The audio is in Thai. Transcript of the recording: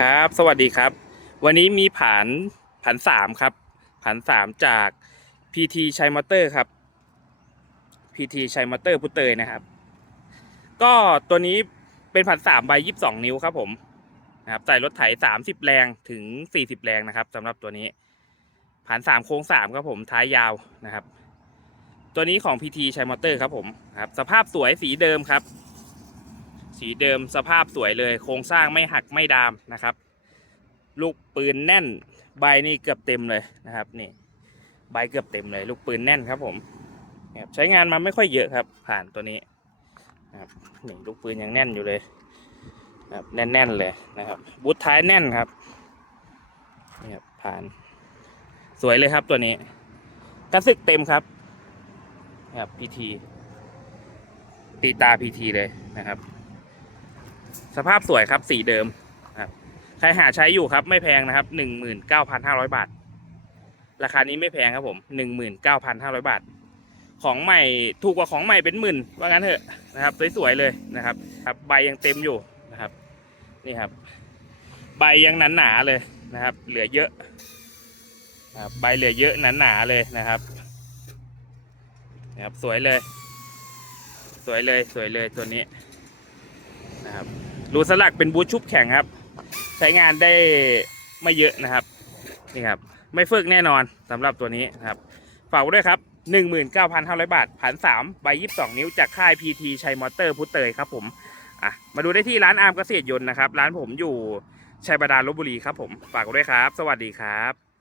ครับ สวัสดีครับ วันนี้มีผ่านผันสามครับผันสามจาก PT ชัยมอเตอร์ครับ PT ชัยมอเตอร์พุเตยนะครับ ก็ตัวนี้เป็นผันสามใบยี่สิบสองนิ้วครับผมนะครับใส่รถไถสามสิบแรงถึงสี่สิบแรงนะครับสำหรับตัวนี้ผันสามโค้งสามครับผมท้ายยาวนะครับ ตัวนี้ของ PT ชัยมอเตอร์ครับผมครับ สภาพสวยสีเดิมครับ สีเดิมสภาพสวยเลย โครงสร้างไม่หักไม่ดามนะครับ ลูกปืนแน่น ใบนี่เกือบเต็มเลยนะครับนี่ใบเกือบเต็มเลย ลูกปืนแน่นครับผมนะครับใช้งานมาไม่ค่อยเยอะครับ ผ่านตัวนี้นะครับนี่ลูกปืนยังแน่นอยู่เลยนะครับแน่นๆเลยนะครับบูทท้ายแน่นครับนี่ครับผ่านสวยเลยครับตัวนี้กระซึกเต็มครับนะครับพีทีตีตาพีทีเลยนะครับ สภาพสวยครับสีเดิมครับใครหาใช้อยู่ครับไม่แพงนะครับหนึ่งหมื่นเก้าพันห้าร้อยบาท ราคานี้ไม่แพงครับผมหนึ่งหมื่นเก้าพันห้าร้อยบาท ของใหม่ถูกกว่าของใหม่เป็นหมื่นว่างั้นเถอะนะครับสวยๆเลยนะครับครับใบยังเต็มอยู่นะครับนี่ครับ ใบยังหนาๆเลยนะครับ เหลือเยอะนะครับใบเหลือเยอะหนาๆเลยนะครับนะครับสวยเลย สวยเลยสวยเลยตัวนี้นะครับ รูสลักเป็นบูทชุบแข็งครับ ใช้งานได้ไม่เยอะนะครับนี่ครับไม่เฟิกแน่นอนสำหรับตัวนี้นะครับฝากด้วยครับ 19,500 บาทผ่าน3ใบ22 นิ้วจากค่าย PT ชัยมอเตอร์พุเตยครับผมอะมาดูได้ที่ร้านอาร์มเกษตรยนต์นะครับ ร้านผมอยู่ชัยบาดาลลบบุรีครับผมฝากด้วยครับ สวัสดีครับ